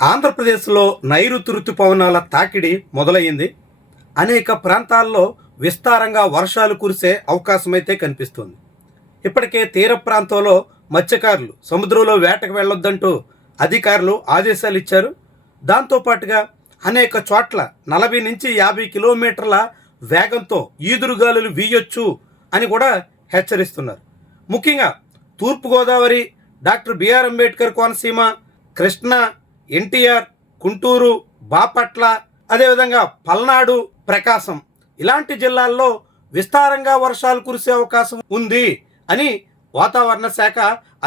ఆంధ్రప్రదేశ్లో నైరుతి రుతుపవనాల తాకిడి మొదలయ్యింది. అనేక ప్రాంతాల్లో విస్తారంగా వర్షాలు కురిసే అవకాశమైతే కనిపిస్తుంది. ఇప్పటికే తీర ప్రాంతంలో మత్స్యకారులు సముద్రంలో వేటకు వెళ్ళొద్దంటూ అధికారులు ఆదేశాలు ఇచ్చారు. దాంతోపాటుగా అనేక చోట్ల 40 నుంచి 50 కిలోమీటర్ల వేగంతో ఈదురుగాలులు వీయొచ్చు అని కూడా హెచ్చరిస్తున్నారు. ముఖ్యంగా తూర్పుగోదావరి, డాక్టర్ బిఆర్ అంబేద్కర్ కోనసీమ, కృష్ణా, ఎన్టీఆర్, గుంటూరు, బాపట్ల, అదేవిధంగా పల్నాడు, ప్రకాశం ఇలాంటి జిల్లాల్లో విస్తారంగా వర్షాలు కురిసే అవకాశం ఉంది అని వాతావరణ శాఖ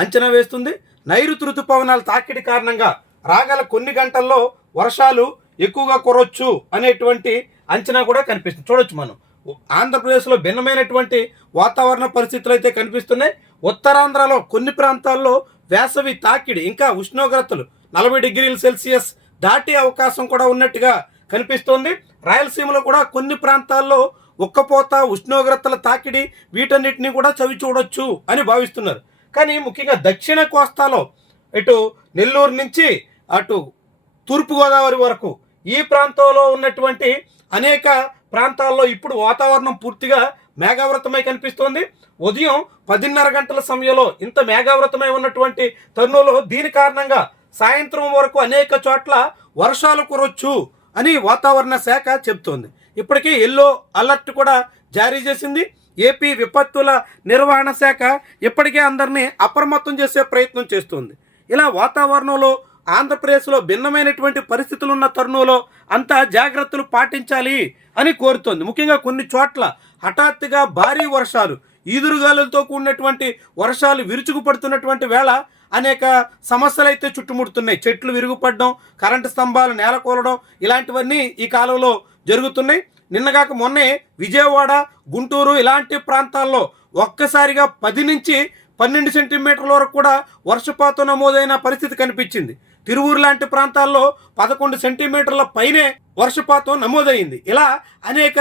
అంచనా వేస్తుంది. నైరుతి రుతుపవనాల తాకిడి కారణంగా రాగల కొన్ని గంటల్లో వర్షాలు ఎక్కువగా కురవచ్చు అనేటువంటి అంచనా కూడా కనిపిస్తుంది. చూడొచ్చు మనం ఆంధ్రప్రదేశ్లో భిన్నమైనటువంటి వాతావరణ పరిస్థితులు అయితే కనిపిస్తున్నాయి. ఉత్తరాంధ్రలో కొన్ని ప్రాంతాల్లో వేసవి తాకిడి ఇంకా ఉష్ణోగ్రతలు 40 డిగ్రీల సెల్సియస్ దాటే అవకాశం కూడా ఉన్నట్టుగా కనిపిస్తోంది. రాయలసీమలో కూడా కొన్ని ప్రాంతాల్లో ఉక్కపోత, ఉష్ణోగ్రతల తాకిడి వీటన్నిటిని కూడా చవి చూడొచ్చు అని భావిస్తున్నారు. కానీ ముఖ్యంగా దక్షిణ కోస్తాలో ఇటు నెల్లూరు నుంచి అటు తూర్పుగోదావరి వరకు ఈ ప్రాంతంలో ఉన్నటువంటి అనేక ప్రాంతాల్లో ఇప్పుడు వాతావరణం పూర్తిగా మేఘావృతమై కనిపిస్తోంది. ఉదయం 10:30 గంటల సమయంలో ఇంత మేఘావృతమై ఉన్నటువంటి తరుణంలో దీని కారణంగా సాయంత్రం వరకు అనేక చోట్ల వర్షాలు కురవచ్చు అని వాతావరణ శాఖ చెబుతోంది. ఇప్పటికే ఎల్లో అలర్ట్ కూడా జారీ చేసింది. ఏపీ విపత్తుల నిర్వహణ శాఖ ఇప్పటికే అందరినీ అప్రమత్తం చేసే ప్రయత్నం చేస్తుంది. ఇలా వాతావరణంలో ఆంధ్రప్రదేశ్లో భిన్నమైనటువంటి పరిస్థితులు ఉన్న తరుణంలో అంతా జాగ్రత్తలు పాటించాలి అని కోరుతోంది. ముఖ్యంగా కొన్ని చోట్ల హఠాత్తుగా భారీ వర్షాలు, ఈదురుగాలులతో కూడినటువంటి వర్షాలు విరుచుకు పడుతున్నటువంటి వేళ అనేక సమస్యలు అయితే చుట్టుముడుతున్నాయి. చెట్లు విరుగుపడడం, కరెంటు స్తంభాలు నేలకూలడం ఇలాంటివన్నీ ఈ కాలంలో జరుగుతున్నాయి. నిన్నగాక మొన్నే విజయవాడ, గుంటూరు ఇలాంటి ప్రాంతాల్లో ఒక్కసారిగా 10 నుంచి 12 సెంటీమీటర్ల వరకు కూడా వర్షపాతం నమోదైన పరిస్థితి కనిపించింది. తిరువూరు లాంటి ప్రాంతాల్లో 11 సెంటీమీటర్ల పైనే వర్షపాతం నమోదైంది. ఇలా అనేక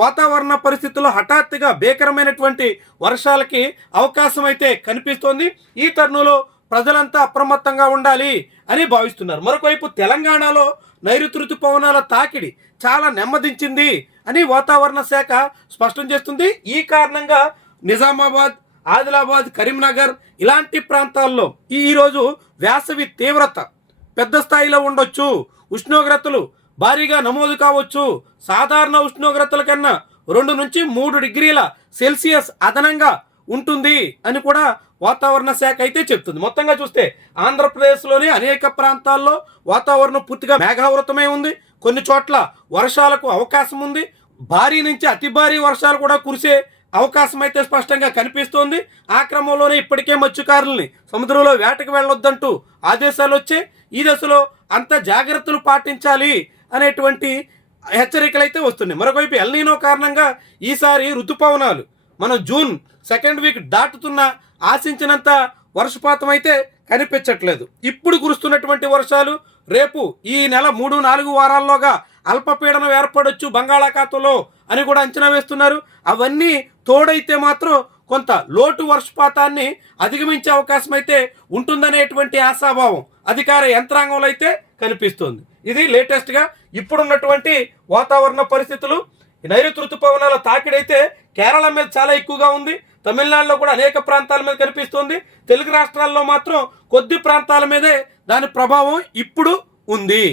వాతావరణ పరిస్థితుల్లో హఠాత్తుగా భీకరమైనటువంటి వర్షాలకి అవకాశం అయితే కనిపిస్తోంది. ఈ తరుణంలో ప్రజలంతా అప్రమత్తంగా ఉండాలి అని భావిస్తున్నారు. మరొకవైపు తెలంగాణలో నైరుతి రుతుపవనాల తాకిడి చాలా నెమ్మదించింది అని వాతావరణ శాఖ స్పష్టం చేస్తుంది. ఈ కారణంగా నిజామాబాద్, ఆదిలాబాద్, కరీంనగర్ ఇలాంటి ప్రాంతాల్లో ఈరోజు వేసవి తీవ్రత పెద్ద స్థాయిలో ఉండొచ్చు. ఉష్ణోగ్రతలు భారీగా నమోదు కావచ్చు. సాధారణ ఉష్ణోగ్రతల కన్నా 2 నుంచి 3 డిగ్రీల సెల్సియస్ అదనంగా ఉంటుంది అని కూడా వాతావరణ శాఖ అయితే చెప్తుంది. మొత్తంగా చూస్తే ఆంధ్రప్రదేశ్లోని అనేక ప్రాంతాల్లో వాతావరణం పూర్తిగా మేఘావృతమై ఉంది. కొన్ని చోట్ల వర్షాలకు అవకాశం ఉంది. భారీ నుంచి అతి భారీ వర్షాలు కూడా కురిసే అవకాశం అయితే స్పష్టంగా కనిపిస్తోంది. ఆ క్రమంలోనే ఇప్పటికే మత్స్యకారుల్ని సముద్రంలో వేటకు వెళ్ళొద్దంటూ ఆదేశాలు వచ్చాయి. ఈ దశలో అంత జాగ్రత్తలు పాటించాలి అనేటువంటి హెచ్చరికలు అయితే వస్తున్నాయి. మరొకవైపు ఎల్నీనో కారణంగా ఈసారి రుతుపవనాలు మనం జూన్ 2nd వీక్ దాటుతున్న ఆశించినంత వర్షపాతం అయితే కనిపించట్లేదు. ఇప్పుడు కురుస్తున్నటువంటి వర్షాలు రేపు ఈ నెల 3-4 వారాల్లోగా అల్పపీడనం ఏర్పడొచ్చు బంగాళాఖాతంలో అని కూడా అంచనా వేస్తున్నారు. అవన్నీ తోడైతే మాత్రం కొంత లోటు వర్షపాతాన్ని అధిగమించే అవకాశం అయితే ఉంటుందనేటువంటి ఆశాభావం అధికార యంత్రాంగంలో అయితే కనిపిస్తుంది. ఇది లేటెస్ట్గా ఇప్పుడున్నటువంటి వాతావరణ పరిస్థితులు. నైరుతి రుతుపవనాల తాకిడైతే కేరళ మీద చాలా ఎక్కువగా ఉంది. తమిళనాడులో కూడా అనేక ప్రాంతాల మీద కనిపిస్తుంది. తెలుగు రాష్ట్రాల్లో మాత్రం కొద్ది ప్రాంతాల మీదే దాని ప్రభావం ఇప్పుడు ఉంది.